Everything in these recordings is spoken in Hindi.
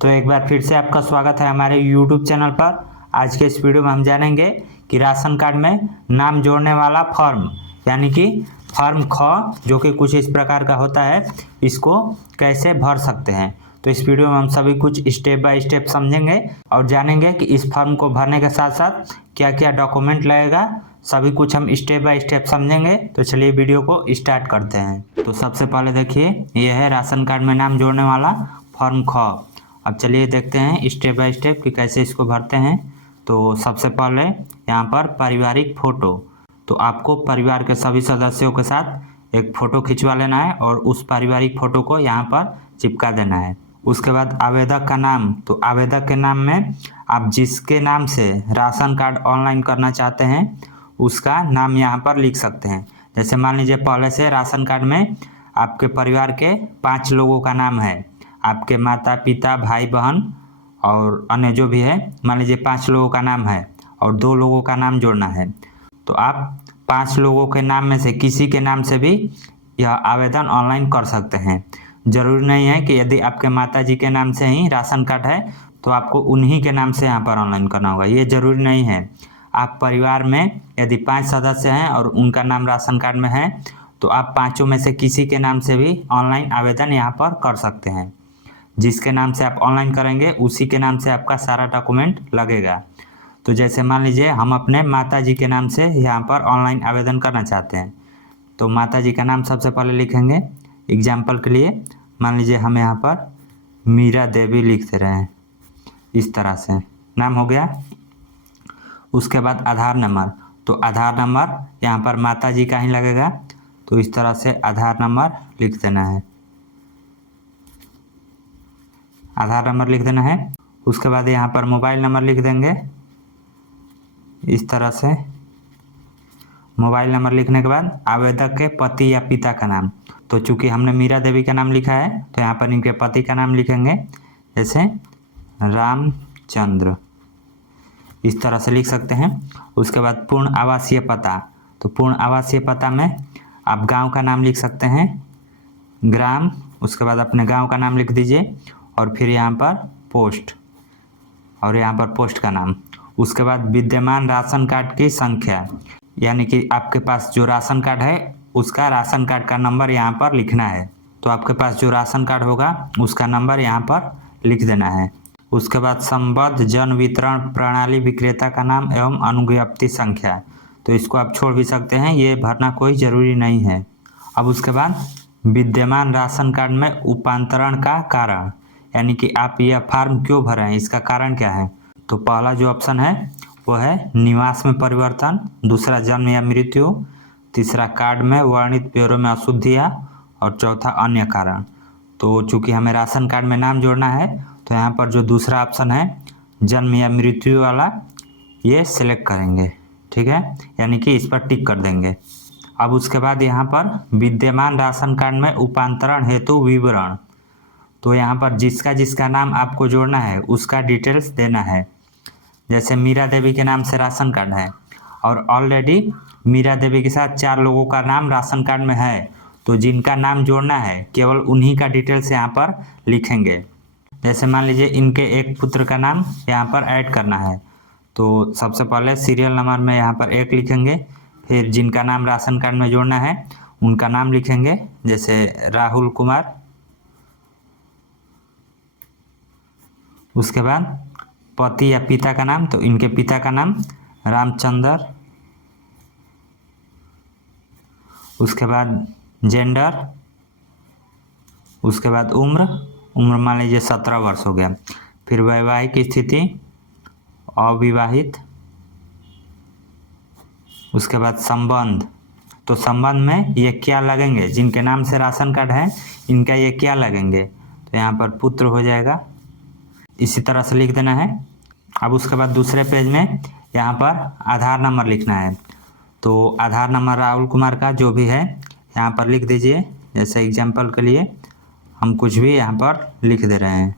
तो एक बार फिर से आपका स्वागत है हमारे YouTube चैनल पर। आज के इस वीडियो में हम जानेंगे कि राशन कार्ड में नाम जोड़ने वाला फॉर्म यानी कि फॉर्म ख जो कि कुछ इस प्रकार का होता है, इसको कैसे भर सकते हैं। तो इस वीडियो में हम सभी कुछ स्टेप बाय स्टेप समझेंगे और जानेंगे कि इस फॉर्म को भरने के साथ साथ क्या क्या डॉक्यूमेंट लगेगा, सभी कुछ हम स्टेप बाय स्टेप समझेंगे। तो चलिए वीडियो को स्टार्ट करते हैं। तो सबसे पहले देखिए, यह है राशन कार्ड में नाम जोड़ने वाला फॉर्म ख। अब चलिए देखते हैं स्टेप बाय स्टेप कि कैसे इसको भरते हैं। तो सबसे पहले यहाँ पर पारिवारिक फ़ोटो, तो आपको परिवार के सभी सदस्यों के साथ एक फ़ोटो खिंचवा लेना है और उस पारिवारिक फ़ोटो को यहाँ पर चिपका देना है। उसके बाद आवेदक का नाम, तो आवेदक के नाम में आप जिसके नाम से राशन कार्ड ऑनलाइन करना चाहते हैं उसका नाम यहाँ पर लिख सकते हैं। जैसे मान लीजिए पहले से राशन कार्ड में आपके परिवार के 5 लोगों का नाम है, आपके माता पिता भाई बहन और अन्य जो भी है, मान लीजिए 5 लोगों का नाम है और 2 लोगों का नाम जोड़ना है। तो आप 5 लोगों के नाम में से किसी के नाम से भी यह आवेदन ऑनलाइन कर सकते हैं। ज़रूरी नहीं है कि यदि आपके माता जी के नाम से ही राशन कार्ड है तो आपको उन्हीं के नाम से यहाँ पर ऑनलाइन करना होगा, ये ज़रूरी नहीं है। आप परिवार में यदि 5 सदस्य हैं और उनका नाम राशन कार्ड में है तो आप 5 में से किसी के नाम से भी ऑनलाइन आवेदन यहाँ पर कर सकते हैं। जिसके नाम से आप ऑनलाइन करेंगे उसी के नाम से आपका सारा डॉक्यूमेंट लगेगा। तो जैसे मान लीजिए हम अपने माता जी के नाम से यहाँ पर ऑनलाइन आवेदन करना चाहते हैं, तो माता जी का नाम सबसे पहले लिखेंगे। एग्जाम्पल के लिए मान लीजिए हम यहाँ पर मीरा देवी लिख दे रहे हैं, इस तरह से नाम हो गया। उसके बाद आधार नंबर, तो आधार नंबर यहाँ पर माता जी का ही लगेगा, तो इस तरह से आधार नंबर लिख देना है, आधार नंबर लिख देना है। उसके बाद यहाँ पर मोबाइल नंबर लिख देंगे, इस तरह से मोबाइल नंबर लिखने के बाद आवेदक के पति या पिता का नाम, तो चूंकि हमने मीरा देवी का नाम लिखा है तो यहाँ पर इनके पति का नाम लिखेंगे, जैसे रामचंद्र, इस तरह से लिख सकते हैं। उसके बाद पूर्ण आवासीय पता, तो पूर्ण आवासीय पता में आप गांव का नाम लिख सकते हैं, ग्राम, उसके बाद अपने गांव का नाम लिख दीजिए और फिर यहाँ पर पोस्ट और यहाँ पर पोस्ट का नाम। उसके बाद विद्यमान राशन कार्ड की संख्या, यानी कि आपके पास जो राशन कार्ड है उसका राशन कार्ड का नंबर यहाँ पर लिखना है। तो आपके पास जो राशन कार्ड होगा उसका नंबर यहाँ पर लिख देना है। उसके बाद संबद्ध जन वितरण प्रणाली विक्रेता का नाम एवं अनुज्ञप्ति संख्या, तो इसको आप छोड़ भी सकते हैं, ये भरना कोई ज़रूरी नहीं है। अब उसके बाद विद्यमान राशन कार्ड में उपांतरण का कारण, यानी कि आप यह फॉर्म क्यों भर रहे हैं, इसका कारण क्या है। तो पहला जो ऑप्शन है वो है निवास में परिवर्तन, दूसरा जन्म या मृत्यु, तीसरा कार्ड में वर्णित ब्यौरे में अशुद्धियाँ और चौथा अन्य कारण। तो चूँकि हमें राशन कार्ड में नाम जोड़ना है तो यहाँ पर जो दूसरा ऑप्शन है जन्म या मृत्यु वाला, ये सिलेक्ट करेंगे, ठीक है, यानी कि इस पर टिक कर देंगे। अब उसके बाद यहाँ पर विद्यमान राशन कार्ड में उपांतरण हेतु विवरण, तो यहाँ पर जिसका जिसका नाम आपको जोड़ना है उसका डिटेल्स देना है। जैसे मीरा देवी के नाम से राशन कार्ड है और ऑलरेडी मीरा देवी के साथ 4 लोगों का नाम राशन कार्ड में है, तो जिनका नाम जोड़ना है केवल उन्हीं का डिटेल्स यहाँ पर लिखेंगे। जैसे मान लीजिए इनके एक पुत्र का नाम यहाँ पर ऐड करना है, तो सबसे पहले सीरियल नंबर में यहाँ पर 1 लिखेंगे, फिर जिनका नाम राशन कार्ड में जोड़ना है उनका नाम लिखेंगे, जैसे राहुल कुमार। उसके बाद पति या पिता का नाम, तो इनके पिता का नाम रामचंद्र। उसके बाद जेंडर, उसके बाद उम्र मान लीजिए 17 वर्ष हो गया। फिर वैवाहिक स्थिति अविवाहित। उसके बाद संबंध, तो संबंध में ये क्या लगेंगे, जिनके नाम से राशन कार्ड है इनका ये क्या लगेंगे, तो यहाँ पर पुत्र हो जाएगा, इसी तरह से लिख देना है। अब उसके बाद दूसरे पेज में यहाँ पर आधार नंबर लिखना है, तो आधार नंबर राहुल कुमार का जो भी है यहाँ पर लिख दीजिए। जैसे एग्जाम्पल के लिए हम कुछ भी यहाँ पर लिख दे रहे हैं।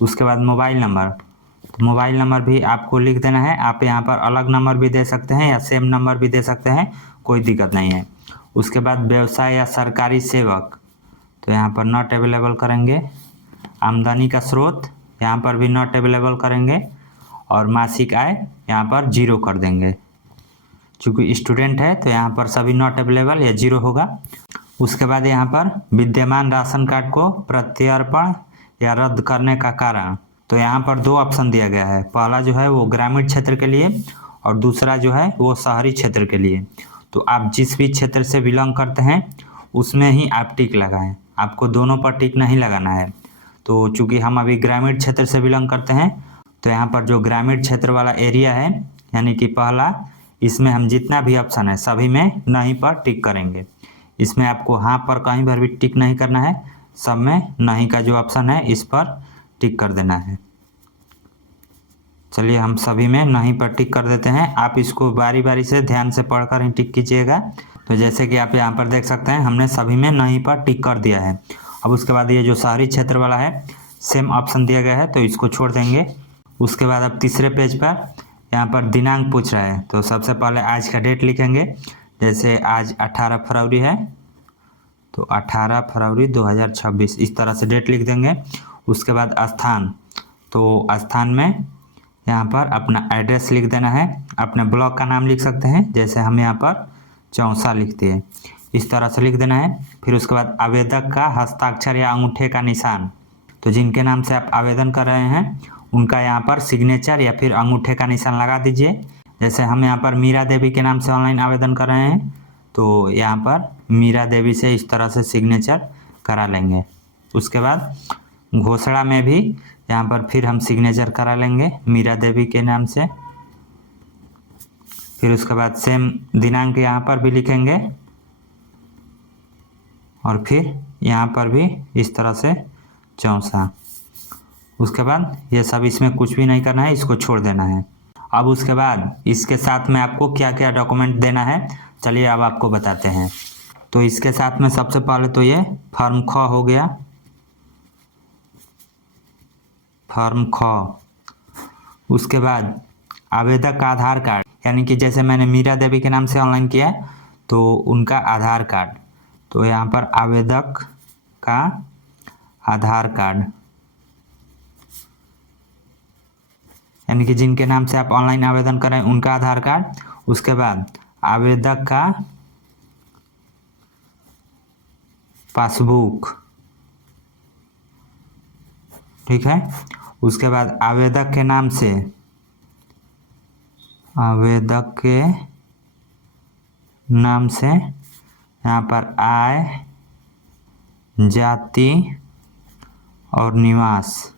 उसके बाद मोबाइल नंबर, तो मोबाइल नंबर भी आपको लिख देना है। आप यहाँ पर अलग नंबर भी दे सकते हैं या सेम नंबर भी दे सकते हैं, कोई दिक्कत नहीं है। उसके बाद व्यवसाय या सरकारी सेवक, तो यहाँ पर नॉट अवेलेबल करेंगे। आमदनी का स्रोत, यहाँ पर भी नॉट अवेलेबल करेंगे और मासिक आय यहाँ पर 0 कर देंगे। चूँकि स्टूडेंट है तो यहाँ पर सभी नॉट अवेलेबल या 0 होगा। उसके बाद यहाँ पर विद्यमान राशन कार्ड को प्रत्यर्पण या रद्द करने का कारण, तो यहाँ पर 2 ऑप्शन दिया गया है। पहला जो है वो ग्रामीण क्षेत्र के लिए और दूसरा जो है वो शहरी क्षेत्र के लिए। तो आप जिस भी क्षेत्र से बिलोंग करते हैं उसमें ही आप टिक लगाएं, आपको दोनों पर टिक नहीं लगाना है। तो चूँकि हम अभी ग्रामीण क्षेत्र से बिलोंग करते हैं तो यहाँ पर जो ग्रामीण क्षेत्र वाला एरिया है यानी कि पहला, इसमें हम जितना भी ऑप्शन है सभी में नहीं पर टिक करेंगे। इसमें आपको हाँ पर कहीं पर भी टिक नहीं करना है, सब में नहीं का जो ऑप्शन है इस पर टिक कर देना है। चलिए हम सभी में नहीं पर टिक कर देते हैं। आप इसको बारी बारी से ध्यान से पढ़कर ही टिक कीजिएगा। तो जैसे कि आप यहाँ पर देख सकते हैं हमने सभी में नहीं पर टिक कर दिया है। अब उसके बाद ये जो शहरी क्षेत्र वाला है सेम ऑप्शन दिया गया है तो इसको छोड़ देंगे। उसके बाद अब तीसरे पेज पर यहाँ पर दिनांक पूछ रहा है तो सबसे पहले आज का डेट लिखेंगे। जैसे आज 18 फरवरी है तो 18 फरवरी 2026 इस तरह से डेट लिख देंगे। उसके बाद स्थान, तो स्थान में यहाँ पर अपना एड्रेस लिख देना है, अपने ब्लॉक का नाम लिख सकते हैं। जैसे हम यहाँ पर चौसा लिखते हैं इस तरह से लिख देना है। फिर उसके बाद आवेदक का हस्ताक्षर या अंगूठे का निशान, तो जिनके नाम से आप आवेदन कर रहे हैं उनका यहाँ पर सिग्नेचर या फिर अंगूठे का निशान लगा दीजिए। जैसे हम यहाँ पर मीरा देवी के नाम से ऑनलाइन आवेदन कर रहे हैं तो यहाँ पर मीरा देवी से इस तरह से सिग्नेचर करा लेंगे। उसके बाद घोषणा में भी यहाँ पर फिर हम सिग्नेचर करा लेंगे मीरा देवी के नाम से। फिर उसके बाद सेम दिनांक यहाँ पर भी लिखेंगे और फिर यहाँ पर भी इस तरह से चौसा। उसके बाद ये सब इसमें कुछ भी नहीं करना है, इसको छोड़ देना है। अब उसके बाद इसके साथ में आपको क्या क्या डॉक्यूमेंट देना है चलिए अब आपको बताते हैं। तो इसके साथ में सबसे पहले तो ये फॉर्म ख हो गया, फॉर्म ख। उसके बाद आवेदक का आधार कार्ड, यानी कि जैसे मैंने मीरा देवी के नाम से ऑनलाइन किया है तो उनका आधार कार्ड, तो यहाँ पर आवेदक का आधार कार्ड यानी कि जिनके नाम से आप ऑनलाइन आवेदन करें उनका आधार कार्ड। उसके बाद आवेदक का पासबुक, ठीक है। उसके बाद आवेदक के नाम से, आवेदक के नाम से यहाँ पर आय, जाति और निवास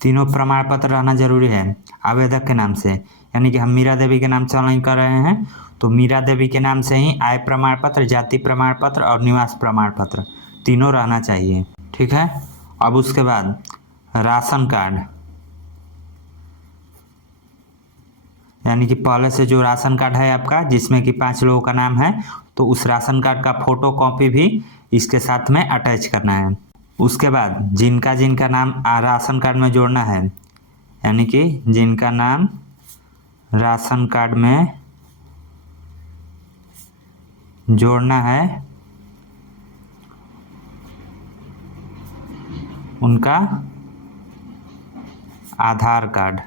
तीनों प्रमाण पत्र रहना जरूरी है आवेदक के नाम से। यानी कि हम मीरा देवी के नाम से ऑनलाइन कर रहे हैं तो मीरा देवी के नाम से ही आय प्रमाण पत्र, जाति प्रमाण पत्र और निवास प्रमाण पत्र तीनों रहना चाहिए, ठीक है। अब उसके बाद राशन कार्ड, यानी कि पहले से जो राशन कार्ड है आपका जिसमें कि 5 लोगों का नाम है तो उस राशन कार्ड का फोटो कॉपी भी इसके साथ में अटैच करना है। उसके बाद जिनका जिनका नाम राशन कार्ड में जोड़ना है, यानी कि जिनका नाम राशन कार्ड में जोड़ना है उनका आधार कार्ड।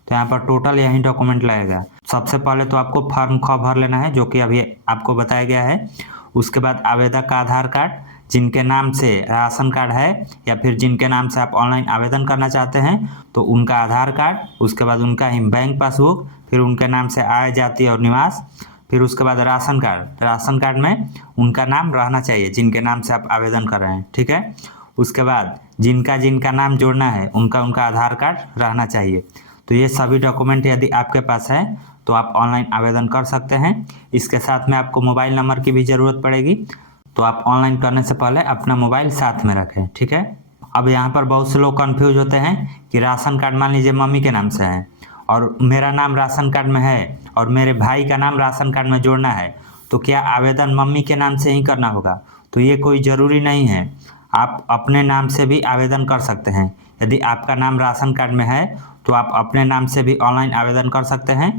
तो यहाँ पर टोटल यही डॉक्यूमेंट लगेगा। सबसे पहले तो आपको फॉर्म ख भर लेना है जो कि अभी आपको बताया गया है। उसके बाद आवेदक का आधार कार्ड, जिनके नाम से राशन कार्ड है या फिर जिनके नाम से आप ऑनलाइन आवेदन करना चाहते हैं तो उनका आधार कार्ड, उसके बाद उनका ही बैंक पासबुक, फिर उनके नाम से आय, जाति और निवास, फिर उसके बाद राशन कार्ड। राशन कार्ड में उनका नाम रहना चाहिए जिनके नाम से आप आवेदन कर रहे हैं, ठीक है। उसके बाद जिनका जिनका नाम जोड़ना है उनका उनका आधार कार्ड रहना चाहिए। तो ये सभी डॉक्यूमेंट यदि आपके पास है तो आप ऑनलाइन आवेदन कर सकते हैं। इसके साथ में आपको मोबाइल नंबर की भी ज़रूरत पड़ेगी, तो आप ऑनलाइन करने से पहले अपना मोबाइल साथ में रखें, ठीक है। अब यहाँ पर बहुत से लोग कंफ्यूज होते हैं कि राशन कार्ड मान लीजिए मम्मी के नाम से है और मेरा नाम राशन कार्ड में है और मेरे भाई का नाम राशन कार्ड में जोड़ना है, तो क्या आवेदन मम्मी के नाम से ही करना होगा? तो ये कोई ज़रूरी नहीं है, आप अपने नाम से भी आवेदन कर सकते हैं। यदि आपका नाम राशन कार्ड में है तो आप अपने नाम से भी ऑनलाइन आवेदन कर सकते हैं।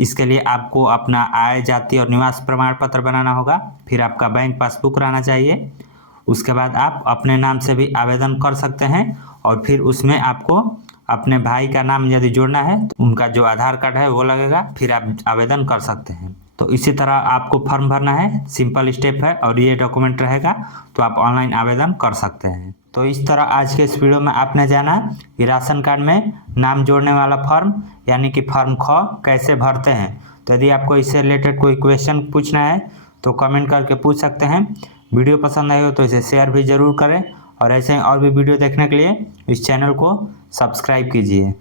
इसके लिए आपको अपना आय, जाति और निवास प्रमाण पत्र बनाना होगा। फिर आपका बैंक पासबुक रहना चाहिए। उसके बाद आप अपने नाम से भी आवेदन कर सकते हैं और फिर उसमें आपको अपने भाई का नाम यदि जोड़ना है तो उनका जो आधार कार्ड है वो लगेगा, फिर आप आवेदन कर सकते हैं। तो इसी तरह आपको फॉर्म भरना है, सिंपल स्टेप है और ये डॉक्यूमेंट रहेगा तो आप ऑनलाइन आवेदन कर सकते हैं। तो इस तरह आज के इस वीडियो में आपने जाना कि राशन कार्ड में नाम जोड़ने वाला फॉर्म यानी कि फॉर्म ख कैसे भरते हैं। तो यदि आपको इससे रिलेटेड कोई क्वेश्चन पूछना है तो कमेंट करके पूछ सकते हैं। वीडियो पसंद आई हो तो इसे शेयर भी ज़रूर करें और ऐसे और भी वीडियो देखने के लिए इस चैनल को सब्सक्राइब कीजिए।